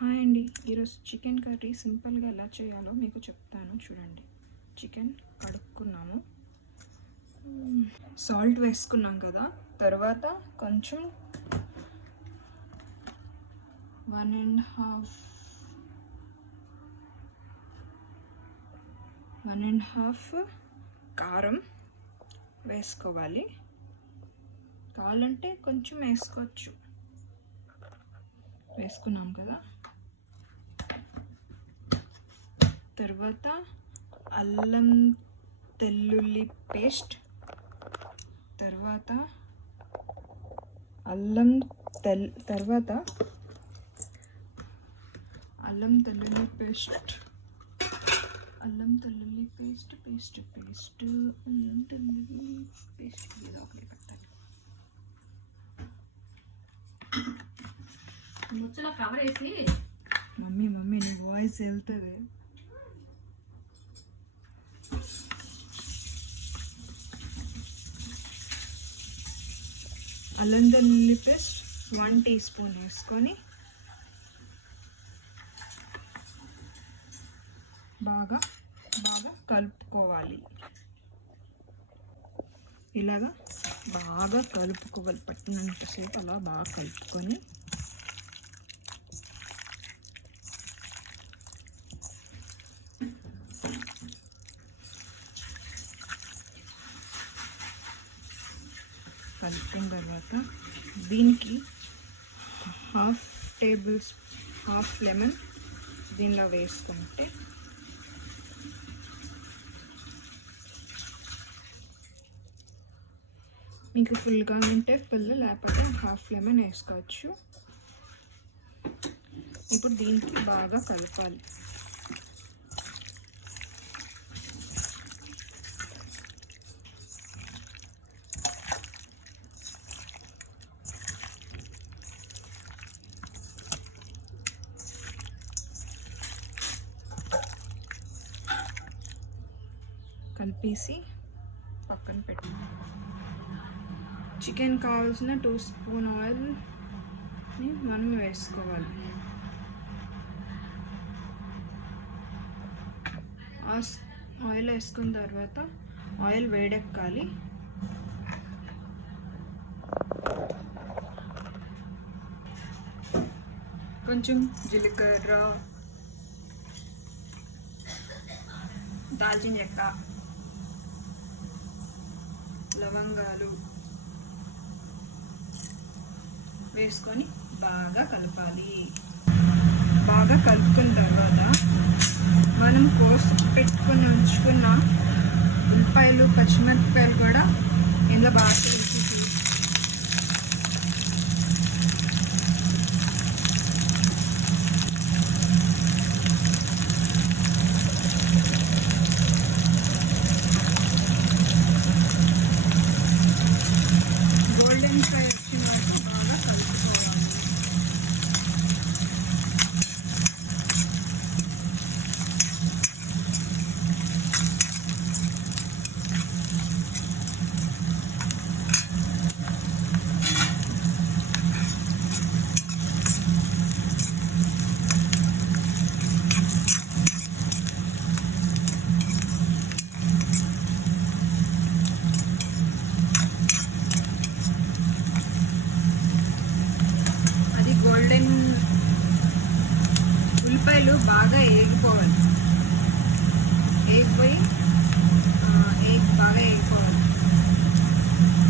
Hi అండి, ఈరోజు chicken curry సింపుల్గా ఎలా చేయాలో మీకు చెప్తాను చూడండి. చికెన్ కడుక్కున్నాము, సాల్ట్ వేసుకున్నాం కదా. తర్వాత కొంచెం 1.5 కారం వేసుకోవాలి. కావాలంటే కొంచెం వేసుకోవచ్చు. వేసుకున్నాం కదా. తర్వాత అల్లం తెల్లుల్లి పేస్ట్, తర్వాత అల్లం తెల్లుల్లి పేస్ట్ ముచ్చలో కవర్ వేసి మమ్మీ నీ వాయిస్ వెళ్తుంది. అల్లం వెల్లుల్లి పేస్ట్ 1 టీ స్పూన్ వేసుకొని బాగా కలుపుకోవాలి. ఇలాగా బాగా కలుపుకోవాలి, పట్టినంతసేపు అలా బాగా కలుపుకొని కలిపిన తర్వాత దీనికి హాఫ్ లెమన్ దీనిలో వేసుకుంటే మీకు ఫుల్గా ఉంటే ఫుల్, లేకపోతే హాఫ్ లెమన్ వేసుకోవచ్చు. ఇప్పుడు దీనికి బాగా కలపాలి. కలిపేసి పక్కన పెట్టి చికెన్ కావాల్సిన 2 స్పూన్ ఆయిల్ని మనం వేసుకోవాలి. ఆయిల్ వేసుకున్న తర్వాత ఆయిల్ వేడెక్కాలి. కొంచెం జీలకర్ర, దాల్చిన చెక్క, లవంగాలు వేసుకొని బాగా కలపాలి. బాగా కలుపుకున్న తర్వాత మనం కోసి పెట్టుకొని ఉంచుకున్న ఉల్లిపాయలు, పచ్చిమిరపకాయలు కూడా ఇందులో బాగా గోల్డెన్ ఫ్రై వచ్చిన వరకు బాగా కలుపుకోవాలి. గోల్డెన్ ఉల్లిపాయలు బాగా వేగిపోవాలి.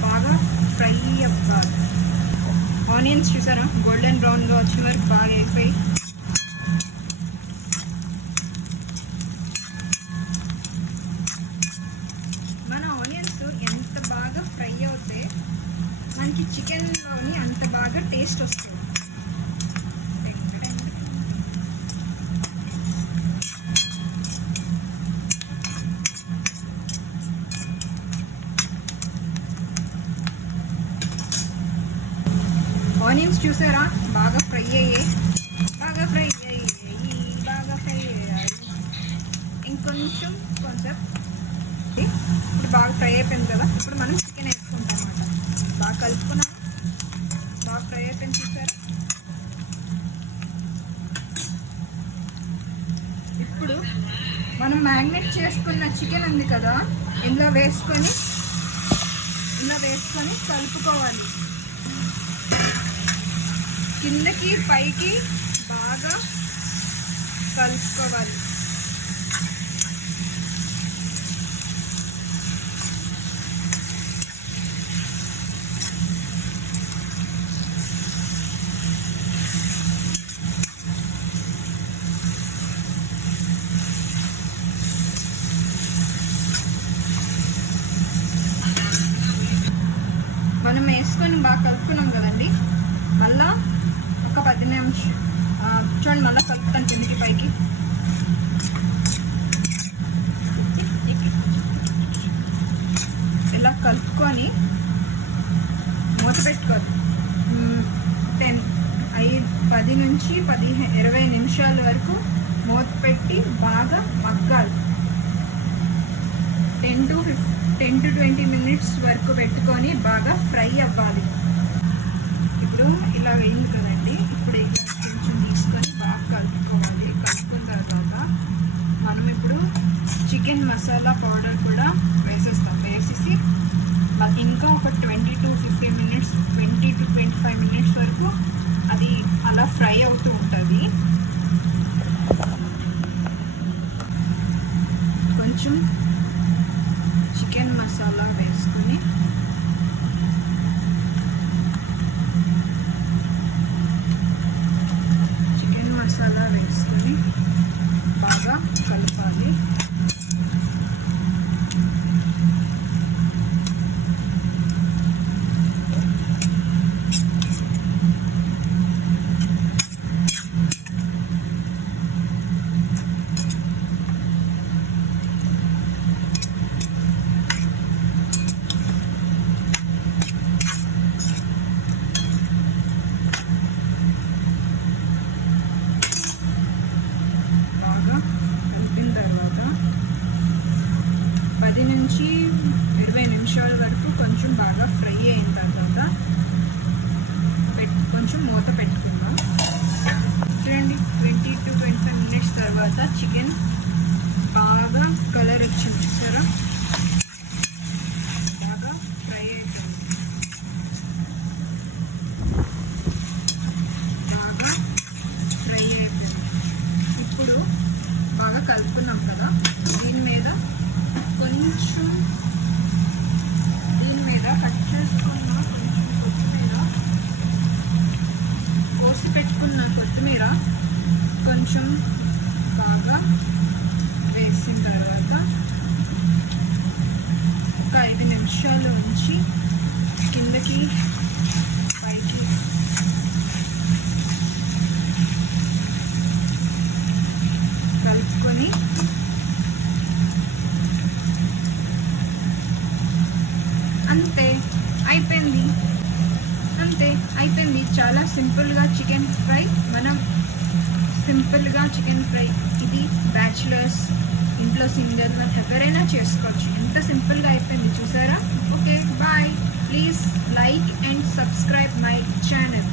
బాగా ఫ్రై అవ్వాలి. ఆనియన్స్ చూసారా, గోల్డెన్ బ్రౌన్గా వచ్చిన వరకు బాగా వేగిపోయి మన ఆనియన్స్ ఎంత బాగా ఫ్రై అవుతే మనకి చికెన్లోని అంత బాగా టేస్ట్ వస్తుంది. ఆనియన్స్ చూసారా, బాగా ఫ్రై అయ్యాయి. ఇంకొంచెం ఇప్పుడు బాగా ఫ్రై అయిపోయింది కదా. ఇప్పుడు మనం చికెన్ వేసుకుంటాం అన్నమాట. బాగా కలుపుకున్నాము, బాగా ఫ్రై అయిపోయింది చూసారా. మనం మ్యాగ్నెట్ చేసుకున్న చికెన్ ఉంది కదా, ఇందులో వేసుకొని కలుపుకోవాలి. కిందకి పైకి బాగా కలుపుకోవాలి. మనం వేసుకొని బాగా కలుపుకున్నాం కదండి. మళ్ళా ఒక 10 నిమిషం చూడండి, మళ్ళీ కలుపుతాను కిందకి పైకి. ఇలా కలుపుకొని మూత పెట్టుకోవాలి. 10 నుంచి 20 నిమిషాల వరకు మూత పెట్టి బాగా మగ్గాలి. 10 to 20 మినిట్స్ వరకు పెట్టుకొని బాగా ఫ్రై అవ్వాలి. ఇప్పుడు ఇలా వేయింది కదండి, ఇప్పుడు ఇలా కొంచెం తీసుకొని బాగా కలుపుకోవాలి. కలుపుకున్న తర్వాత మనం ఇప్పుడు చికెన్ మసాలా పౌడర్ కూడా వేసేస్తాం. వేసేసి ఇంకా ఒక 20 to 25 మినిట్స్ వరకు అది అలా ఫ్రై అవుతూ ఉంటుంది. కొంచెం చికెన్ మసాలా వేసుకొని బాగా కలపాలి. కలిపిన తర్వాత 10 నుంచి 20 నిమిషాల వరకు కొంచెం బాగా ఫ్రై అయిన తర్వాత కొంచెం మూత పెట్టుకుందాం. చూడండి, 20 to 25 మినిట్స్ తర్వాత చికెన్ బాగా కలర్ వచ్చింది. చూసారా, బాగా ఫ్రై అయిపోయింది. ఇప్పుడు బాగా కలుపుకున్నాం కదా, దీని మీద కట్ చేసుకున్న కొంచెం కొత్తిమీర, కోసి పెట్టుకున్న కొత్తిమీర కొంచెం బాగా వేసిన తర్వాత ఒక 5 నిమిషాలు ఉంచి కిందకి పైకి కలుపుకొని అంతే అయిపోయింది. చాలా సింపుల్గా చికెన్ ఫ్రై. ఇది బ్యాచులర్స్, ఇంట్లో సింగల్ ఎవరైనా చేసుకోవచ్చు. ఎంత సింపుల్గా అయిపోయింది చూసారా. Okay, bye. Please like and subscribe my channel.